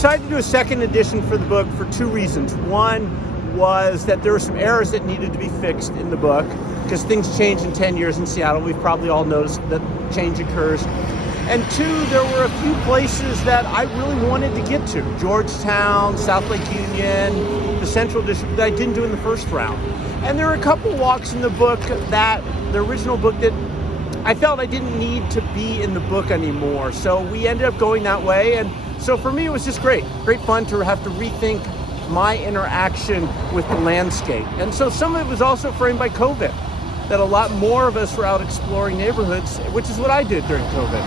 decided to do a second edition for the book for two reasons. One was that there were some errors that needed to be fixed in the book because things change in 10 years in Seattle. We've probably all noticed that change occurs. And two, there were a few places that I really wanted to get to. Georgetown, South Lake Union, the Central District that I didn't do in the first round. And there are a couple walks in the book that, the original book, that I felt I didn't need to be in the book anymore. So we ended up going that way. And so for me, it was just great fun to have to rethink my interaction with the landscape. And so some of it was also framed by COVID, that a lot more of us were out exploring neighborhoods, which is what I did during COVID.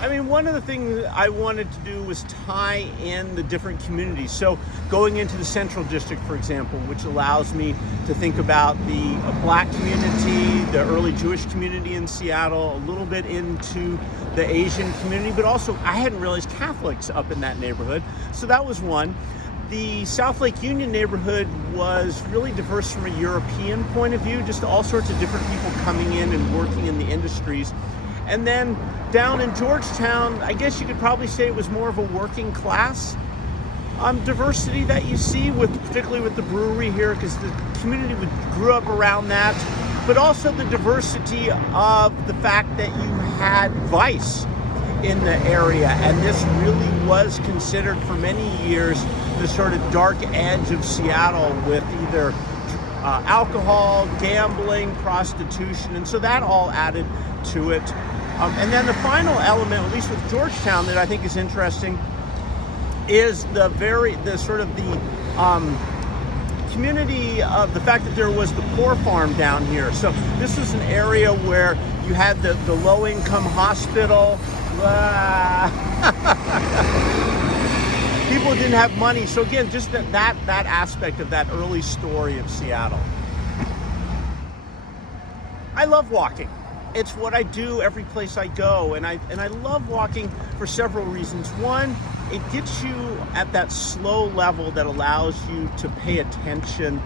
I mean, one of the things I wanted to do was tie in the different communities. So going into the Central District, for example, which allows me to think about the Black community, the early Jewish community in Seattle, a little bit into the Asian community, but also I hadn't realized Catholics up in that neighborhood. So that was one. The South Lake Union neighborhood was really diverse from a European point of view, just all sorts of different people coming in and working in the industries. And then down in Georgetown, I guess you could probably say it was more of a working class diversity that you see, particularly with the brewery here, because the community grew up around that, but also the diversity of the fact that you had vice in the area. And this really was considered for many years the sort of dark edge of Seattle, with either alcohol, gambling, prostitution, and so that all added to it. And then the final element, at least with Georgetown, that I think is interesting is the community of the fact that there was the poor farm down here. So this was an area where you had the low-income hospital. People didn't have money. So again, just that aspect of that early story of Seattle. I love walking. It's what I do every place I go, and I love walking for several reasons. One, it gets you at that slow level that allows you to pay attention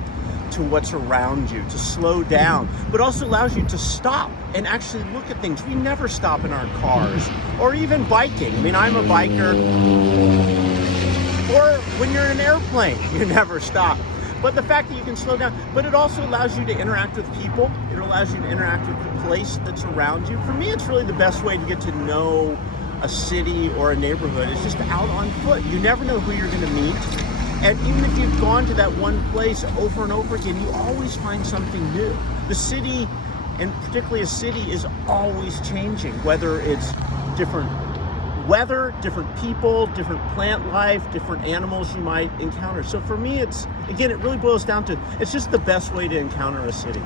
to what's around you, to slow down, but also allows you to stop and actually look at things. We never stop in our cars, or even biking. I mean, I'm a biker. Or when you're in an airplane, you never stop. But the fact that you can slow down, but it also allows you to interact with people. It allows you to interact with the place that's around you. For me, it's really the best way to get to know a city or a neighborhood. It's just out on foot. You never know who you're going to meet. And even if you've gone to that one place over and over again, you always find something new. The city, and particularly a city, is always changing, whether it's different weather, different people, different plant life, different animals you might encounter. So for me, it really boils down to, it's just the best way to encounter a city.